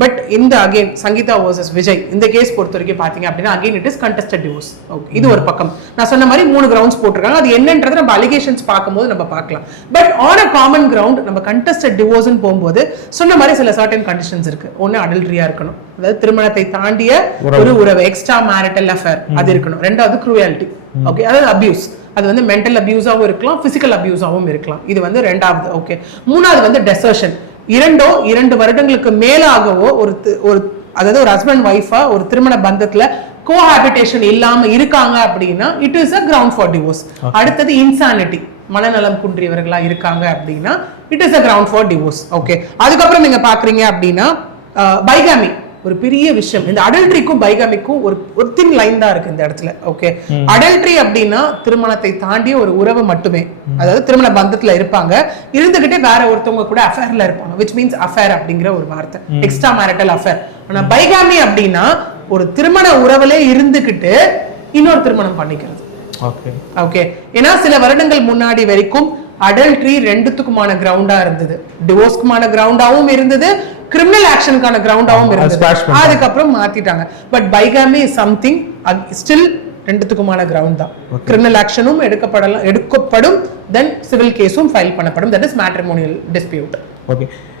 But இந்த again Sangeetha versus Vijay இந்த case பொறுத்த வரைக்கும் பாத்தீங்க அப்படின்னா again it is contested divorce. Okay, இது ஒரு பக்கம். நான் சொன்ன மாதிரி 3 கிரவுண்ட்ஸ் போட்டிருக்காங்க. அது என்னன்றது நம்ம அலிகேஷன்ஸ் பார்க்கும்போது நம்ம பார்க்கலாம். But on a common ground நம்ம கண்டெஸ்டட் டிவோர்ஸ்னு போகும்போது சொன்ன மாதிரி சில சர்டன் கண்டிஷன்ஸ் இருக்கு. ஒன்னு அடல்ட்ரியா இருக்கணும், அதாவது திருமணத்தை தாண்டிய ஒரு உறவு, எக்ஸ்ட்ரா மேரிட்டல் அஃபேர் அது இருக்கணும். ரெண்டாவது க்ரூயாலிட்டி, ஓகே, அதாவது அபியூஸ், அது வந்து மென்டல் அபியூஸாவும் இருக்கலாம், பிசிக்கல் அபியூஸாவும் இருக்கலாம். இது வந்து ரெண்டாவது. ஓகே, மூணாவது வந்து டெசர்ஷன். 2 வருடங்களுக்கு மேலாகவோ ஒரு அதாவது ஒரு ஹஸ்பண்ட் ஒய்ஃபா ஒரு திருமண பந்தத்துல கோஹாபிடேஷன் இல்லாம இருக்காங்க அப்படின்னா it is a ground for divorce. அடுத்தது இன்சானிட்டி, மனநலம் குன்றியவர்களா இருக்காங்க அப்படின்னா it is a ground for divorce. Okay, அதுக்கப்புறம் நீங்க பாக்குறீங்க அப்படின்னா பைகாமி ஒரு பெரிய விஷயம். இந்த அடல்ட்ரிக்கும் பைகாமிக்கும் ஒரு தின் லைன் தான் இருக்கு இந்த இடத்துல. ஓகே, அடல்ட்ரி அப்படின்னா திருமணத்தை தாண்டிய ஒரு உறவு மட்டுமே, அதாவது திருமண பந்தத்துல இருப்பாங்க, இருந்துகிட்டே வேற ஒருத்தவங்க கூட அஃபேர்ல இருப்பாங்க, which means அஃபேர் அப்படிங்கிற ஒரு வார்த்தை, எக்ஸ்ட்ரா மேரிட்டல் அஃபேர். ஆனா பைகாமி அப்படின்னா ஒரு திருமண உறவுலே இருந்துகிட்டு இன்னொரு திருமணம் பண்ணிக்கிறது. ஓகே, ஏன்னா சில வருடங்கள் முன்னாடி வரைக்கும் அடல்ட்ரி 2த்துக்குமான கிரவுண்டா இருந்தது, டிவோர்ஸ்க்குமான கிரவுண்டாவும் இருந்தது, கிரிமினல் ஆக்ஷனுக்கான கிரவுண்டாவும் இருந்தது. அதுக்கப்புறம் மாத்திட்டாங்க. But bigamy is something still 2த்துக்குமான கிரவுண்ட் தான். கிரிமினல் ஆக்ஷனும் எடுக்கப்படும், தென் சிவில் கேஸும் ஃபைல் பண்ணப்படும். That is matrimonial dispute. Okay,